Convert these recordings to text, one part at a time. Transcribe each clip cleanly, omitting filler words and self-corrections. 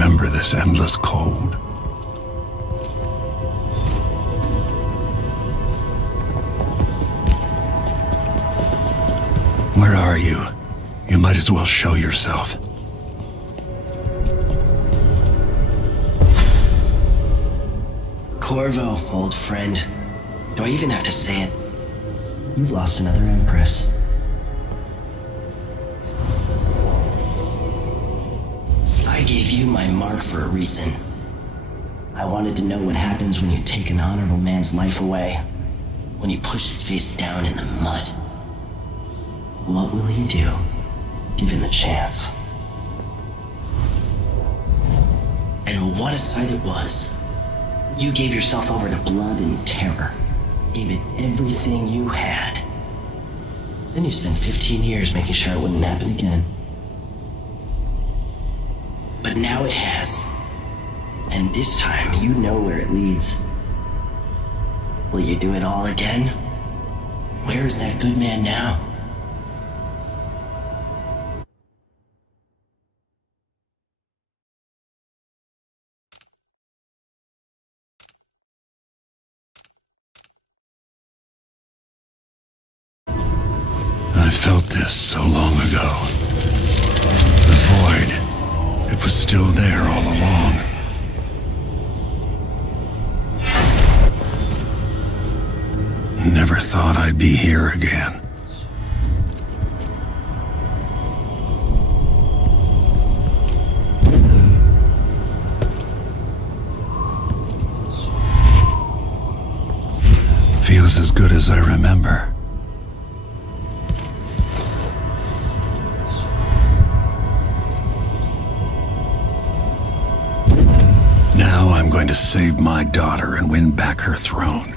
remember this endless cold. Where are you? You might as well show yourself. Corvo, old friend. Do I even have to say it? You've lost another Empress. I gave you my mark for a reason. I wanted to know what happens when you take an honorable man's life away. When you push his face down in the mud. What will he do, given the chance? And what a sight it was. You gave yourself over to blood and terror. Gave it everything you had. Then you spent 15 years making sure it wouldn't happen again. But now it has. And this time, you know where it leads. Will you do it all again? Where is that good man now? I felt this so long ago. The void, it was still there all along. Never thought I'd be here again. Feels as good as I remember. Now I'm going to save my daughter and win back her throne.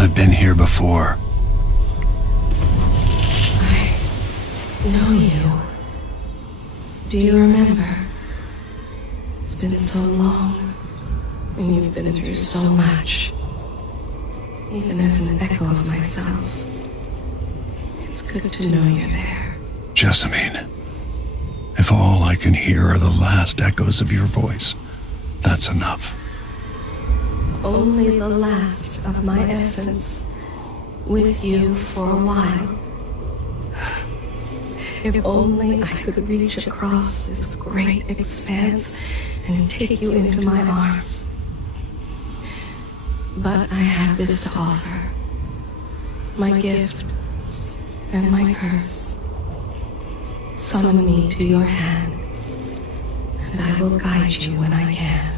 I've been here before. I know you. Do you remember? It's been so long, and you've been through so much. Even as an echo of myself, it's good to know you're there. Jessamine, if all I can hear are the last echoes of your voice, that's enough. Only the last of my essence, with you for a while. If only I could reach across this great expanse and take you into my arms. But I have this to offer. My gift and my curse. Summon me to your hand, and I will guide you when I can.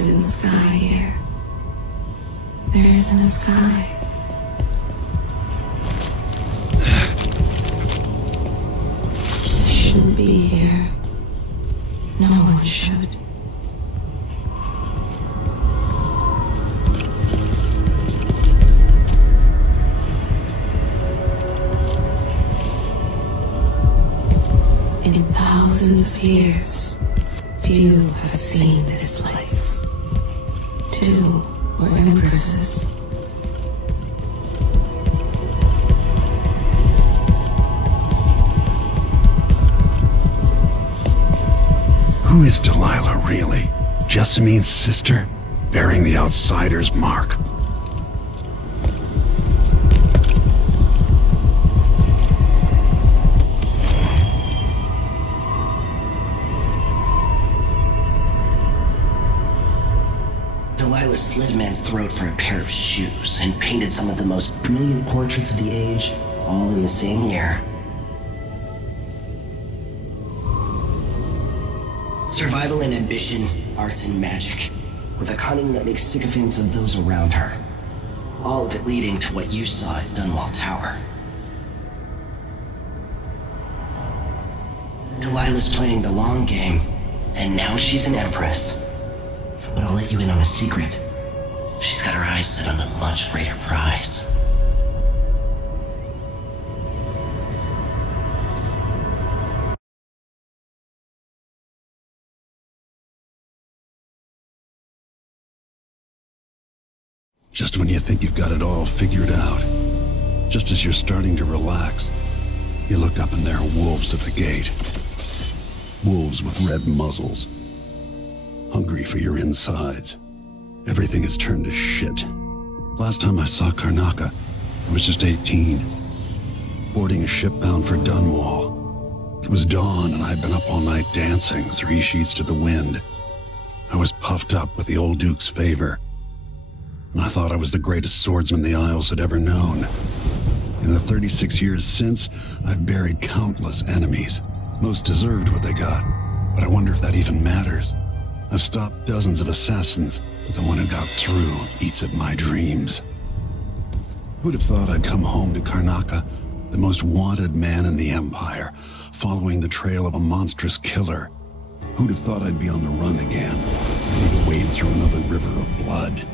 What's in the sky here? There isn't a sky. She shouldn't be here. No one should. In thousands of years, few have seen this place. 2 were empresses. Who is Delilah, really? Jessamine's sister? Bearing the outsider's mark. Delilah slit a man's throat for a pair of shoes and painted some of the most brilliant portraits of the age, all in the same year. Survival and ambition, art and magic, with a cunning that makes sycophants of those around her. All of it leading to what you saw at Dunwall Tower. Delilah's playing the long game, and now she's an empress. But I'll let you in on a secret. She's got her eyes set on a much greater prize. Just when you think you've got it all figured out, just as you're starting to relax, you look up and there are wolves at the gate. Wolves with red muzzles. Hungry for your insides. Everything has turned to shit. Last time I saw Karnaca, I was just 18. Boarding a ship bound for Dunwall. It was dawn and I'd been up all night dancing, 3 sheets to the wind. I was puffed up with the old Duke's favor. And I thought I was the greatest swordsman the Isles had ever known. In the 36 years since, I've buried countless enemies. Most deserved what they got, but I wonder if that even matters. I've stopped dozens of assassins, but the one who got through eats at my dreams. Who'd have thought I'd come home to Karnaca, the most wanted man in the Empire, following the trail of a monstrous killer? Who'd have thought I'd be on the run again, ready to wade through another river of blood?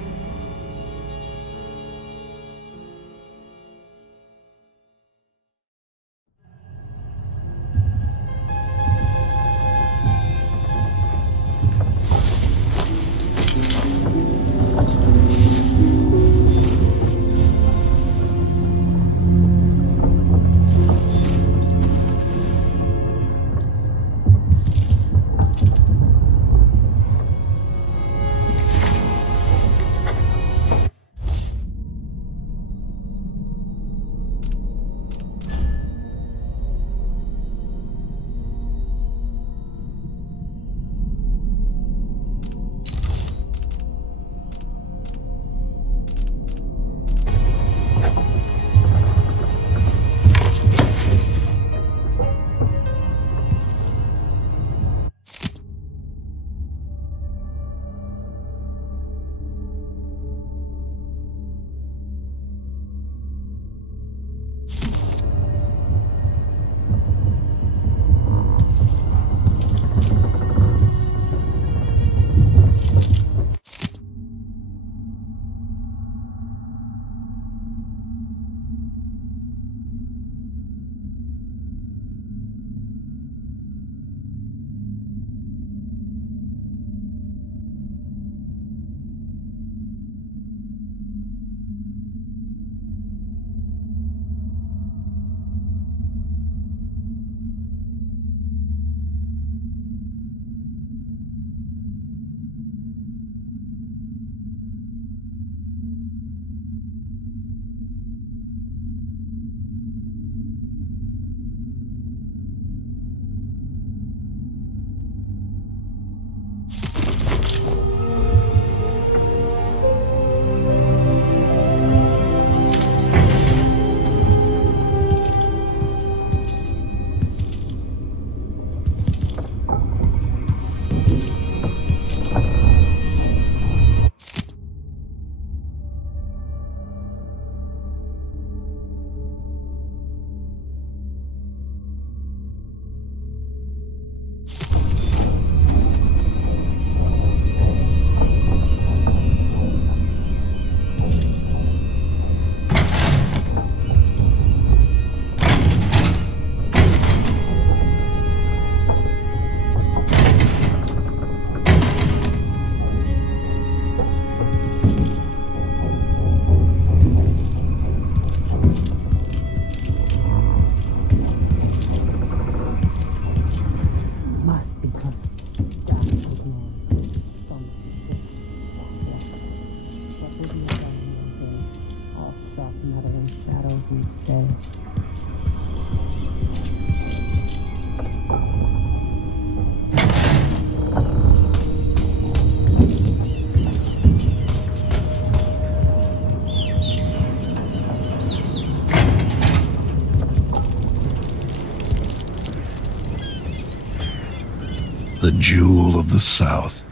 The jewel of the South.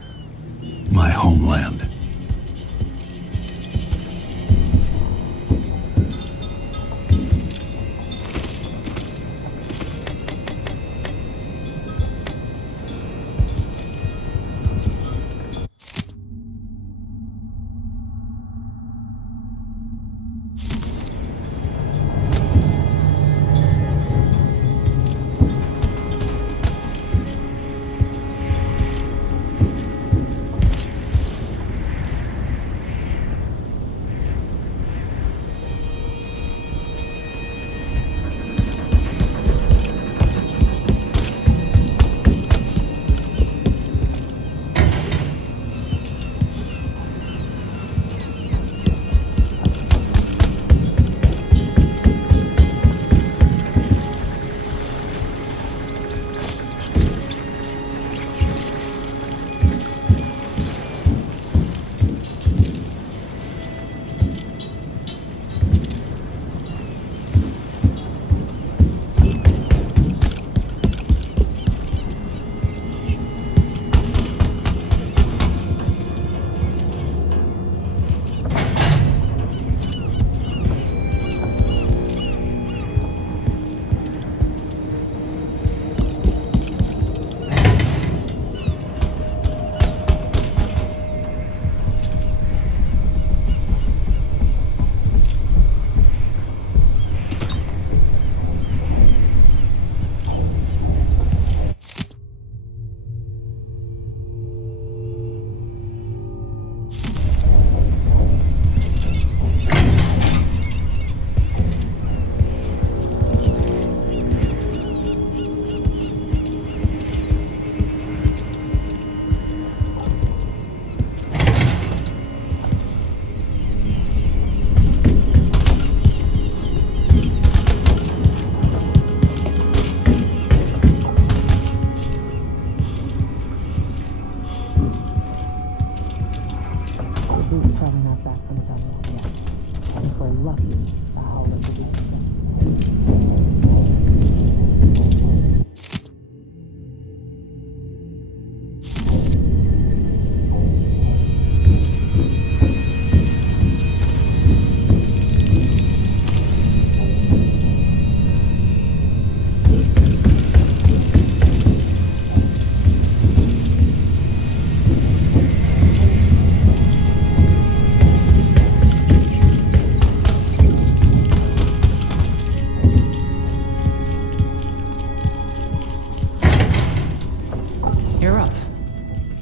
My homeland.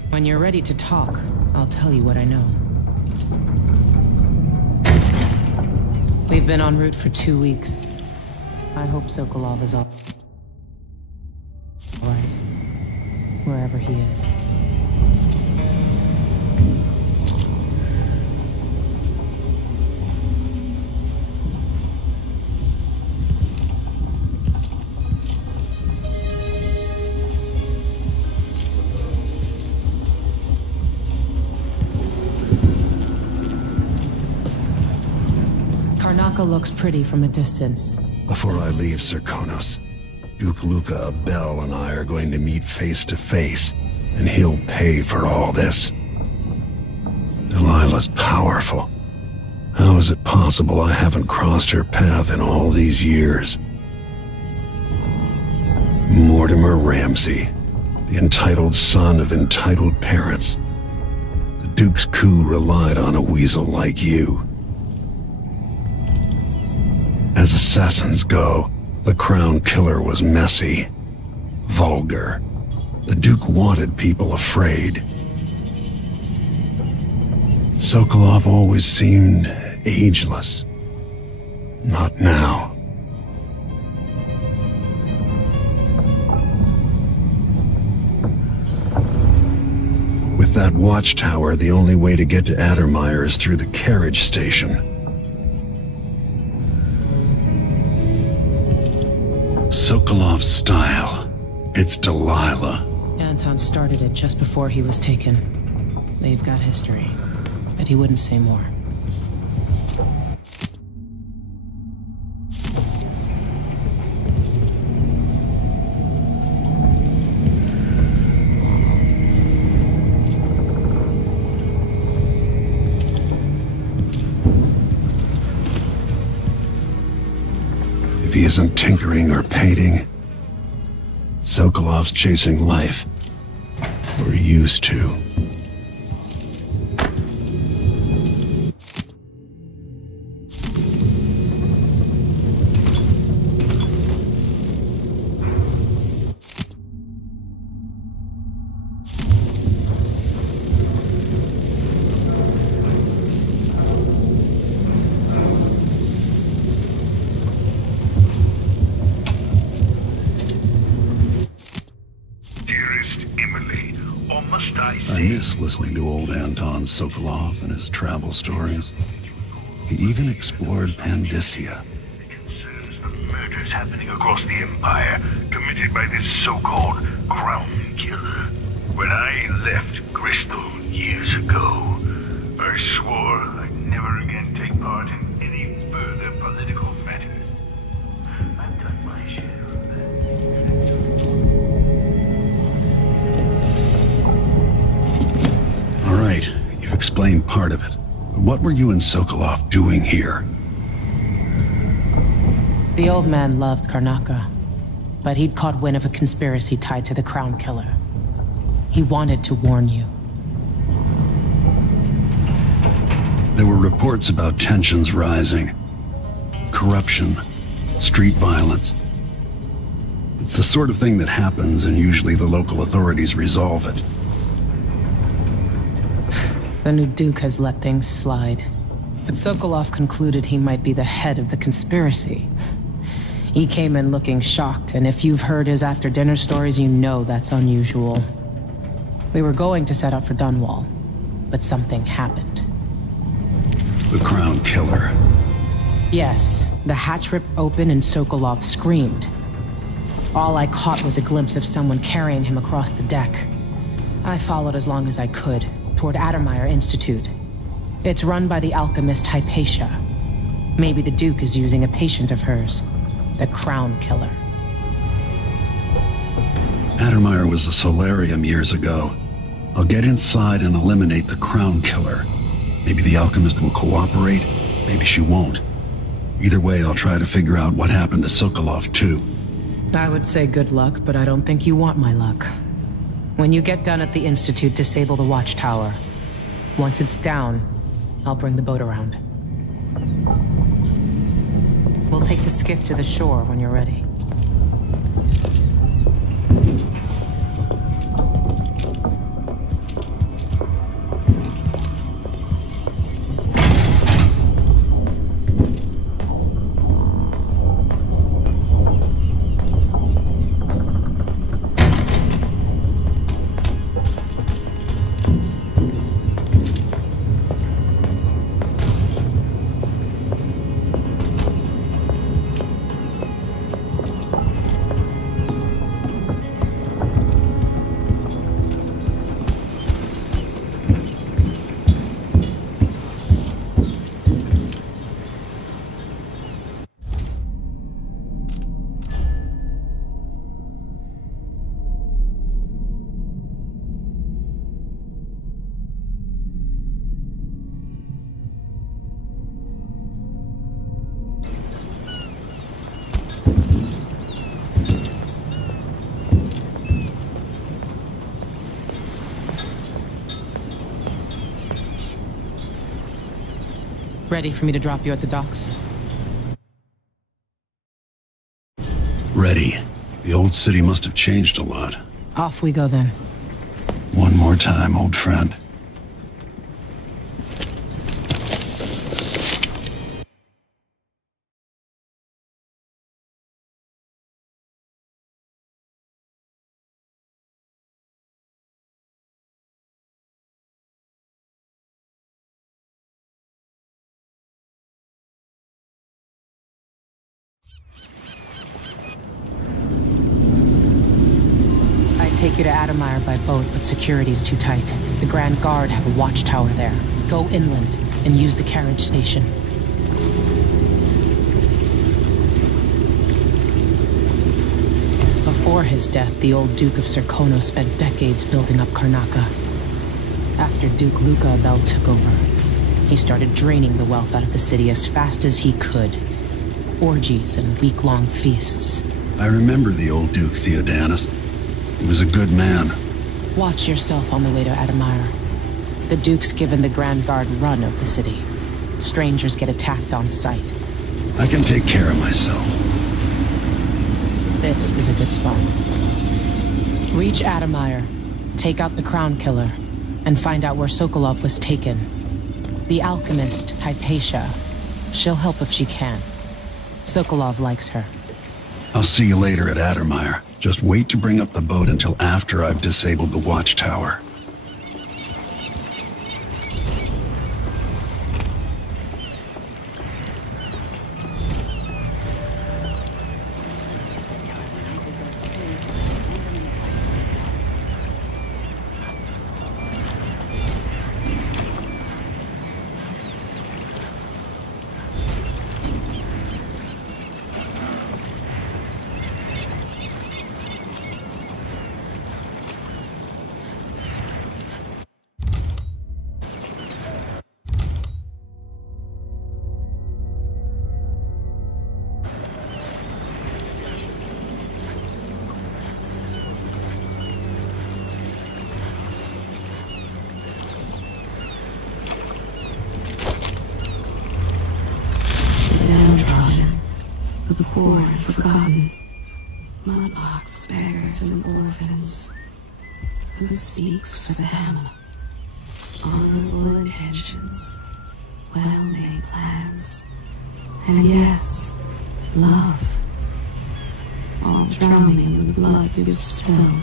When you're ready to talk, I'll tell you what I know. We've been en route for 2 weeks. I hope Sokolov is all right, wherever he is. Karnaca looks pretty from a distance. Before I leave Serkonos, Duke Luca Abel and I are going to meet face to face, and he'll pay for all this. Delilah's powerful. How is it possible I haven't crossed her path in all these years? Mortimer Ramsey, the entitled son of entitled parents. The Duke's coup relied on a weasel like you. As assassins go, the Crown Killer was messy, vulgar. The Duke wanted people afraid. Sokolov always seemed ageless. Not now. With that watchtower, the only way to get to Addermeyer is through the carriage station. Sokolov's style. It's Delilah. Anton started it just before he was taken. They've got history, but he wouldn't say more. if he isn't tinkering or painting. Sokolov's chasing life. Or he used to. I miss listening to old Anton Sokolov and his travel stories. He even explored Pandyssia. Concerns the murders happening across the Empire, committed by this so-called Crown Killer. When I left Crystal years ago, I swore I'd never again take part in any further political matters. I've done my share of that. All right, you've explained part of it. What were you and Sokolov doing here? The old man loved Karnaca, but he'd caught wind of a conspiracy tied to the Crown Killer. He wanted to warn you. There were reports about tensions rising. Corruption, street violence. It's the sort of thing that happens, and usually the local authorities resolve it. The new Duke has let things slide. But Sokolov concluded he might be the head of the conspiracy. He came in looking shocked, and if you've heard his after-dinner stories, you know that's unusual. We were going to set out for Dunwall, but something happened. The Crown Killer. Yes, the hatch ripped open and Sokolov screamed. All I caught was a glimpse of someone carrying him across the deck. I followed as long as I could, toward Addermeyer Institute. It's run by the alchemist Hypatia. Maybe the Duke is using a patient of hers, the Crown Killer. Addermeyer was a solarium years ago. I'll get inside and eliminate the Crown Killer. Maybe the alchemist will cooperate, maybe she won't. Either way, I'll try to figure out what happened to Sokolov, too. I would say good luck, but I don't think you want my luck. When you get done at the Institute, disable the watchtower. Once it's down, I'll bring the boat around. We'll take the skiff to the shore when you're ready. Ready for me to drop you at the docks? Ready. The old city must have changed a lot. Off we go then. One more time, old friend. Take you to Addermeyer by boat, but security's too tight. The Grand Guard have a watchtower there. Go inland and use the carriage station. Before his death, the old Duke of Serkonos spent decades building up Karnaca. After Duke Luca Abel took over, he started draining the wealth out of the city as fast as he could. orgies and week-long feasts. I remember the old Duke Theodanis. He was a good man. Watch yourself on the way to Admire. The Duke's given the Grand Guard run of the city. Strangers get attacked on sight. I can take care of myself. This is a good spot. Reach Admire, take out the Crown Killer, and find out where Sokolov was taken. The alchemist, Hypatia. She'll help if she can. Sokolov likes her. I'll see you later at Addermire. Just wait to bring up the boat until after I've disabled the watchtower. Downtrodden, the poor and forgotten, mudlarks, beggars, and orphans. Who speaks for them? Honorable intentions, well-made plans, and yes, love, all drowning in the blood you've spilled.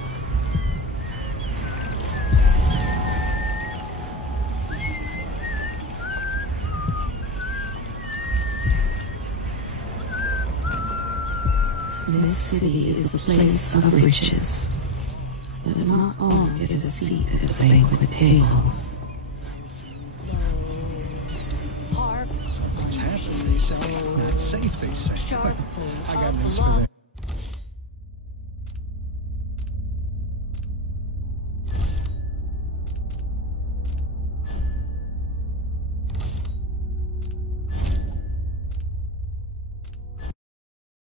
This city is a place of riches, but not all get a seat at the banquet table. What's happening? They say not safe, they say. I got news for them.